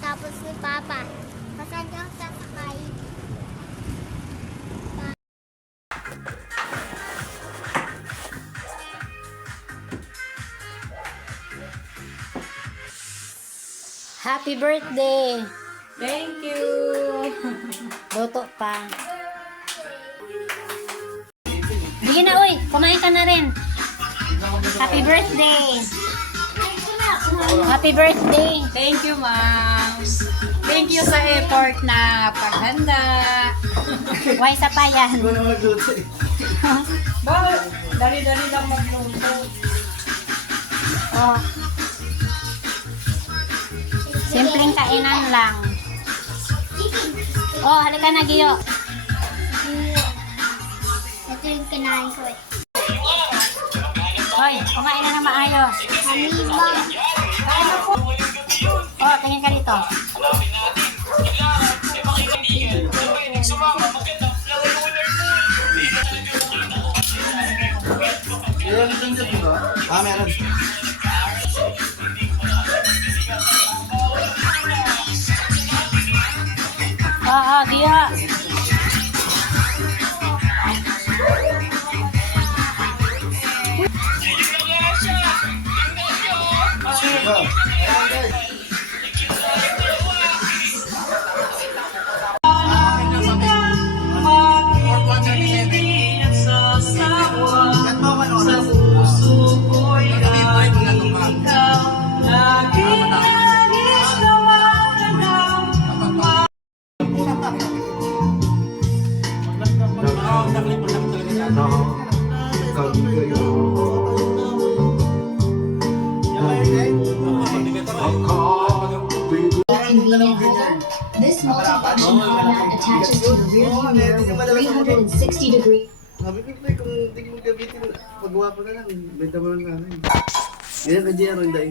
tapos ni Papa. Saan ka sasakay? Happy birthday! Thank you! Luto pa. Sige na, uy! Kumain ka na rin. Happy birthday! Happy birthday! Thank you, ma'am. Thank you sa effort na paghanda. Why sa pa yan? Bakit? Dali-dali lang magluto. Oh. Simpleng kainan lang. Oh, halika na, Giyo. Ito yung kinain ko eh. Hoy, kumain na ng maayos. Hamiba. Kain na po. Oh, tingin ka dito. Meron. Oo, Giyo. Convenient holder. This multifunction format attaches to the rear view mirror with 360 degree. Sabi ko, pre, kung hindi mo gamitin, pagawa ko na lang, benta mo lang namin. Ganyan ka, Jero, hindi.